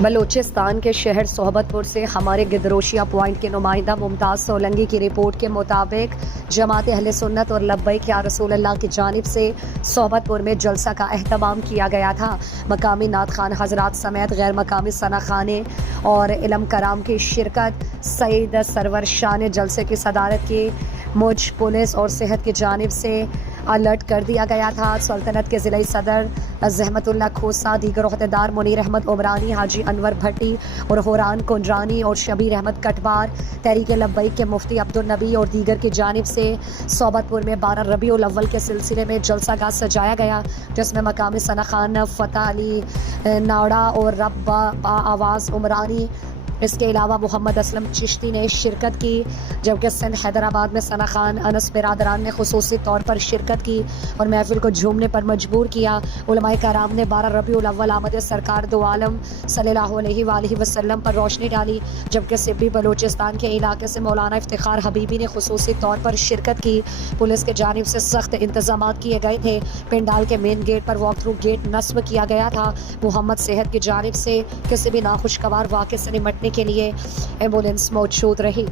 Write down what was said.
بلوچستان کے شہر صحبت پور سے ہمارے گدروشیا پوائنٹ کے نمائندہ ممتاز سولنگی کی رپورٹ کے مطابق جماعت اہل سنت اور لبیک یا رسول اللہ کی جانب سے صحبت پور میں جلسہ کا اہتمام کیا گیا تھا۔ مقامی نعت خوان حضرات سمیت غیر مقامی ثنا خانے اور علم کرام کی شرکت۔ سعید سرور شاہ نے جلسے کی صدارت کی۔ مجھ پولیس اور صحت کی جانب سے الرٹ کر دیا گیا تھا۔ سلطنت کے ضلعی صدر زحمت اللہ کھوسا، دیگر عہدیدار منیر احمد عمرانی، حاجی انور بھٹی اور حوران کنڈرانی اور شبیر احمد کٹبار، تحریک لبیک کے مفتی عبدالنبی اور دیگر کی جانب سے صحبت پور میں 12 ربیع الاول کے سلسلے میں جلسہ گاہ سجایا گیا، جس میں مقامی ثنا خان فتح علی ناوڑا اور رب با آواز عمرانی، اس کے علاوہ محمد اسلم چشتی نے شرکت کی، جبکہ سندھ حیدرآباد میں ثنا خان انس برادران نے خصوصی طور پر شرکت کی اور محفل کو جھومنے پر مجبور کیا۔ علماء کرام نے 12 ربیع الاول آمد سرکار دو عالم صلی اللہ علیہ وآلہ وسلم پر روشنی ڈالی، جبکہ سبی بلوچستان کے علاقے سے مولانا افتخار حبیبی نے خصوصی طور پر شرکت کی۔ پولیس کی جانب سے سخت انتظامات کیے گئے تھے۔ پنڈال کے مین گیٹ پر واک تھرو گیٹ نصب کیا گیا تھا۔ محمد صحت کی جانب سے کسی بھی ناخوشگوار واقعے سے نمٹنے کے لیے ایمبولینس موجود رہی۔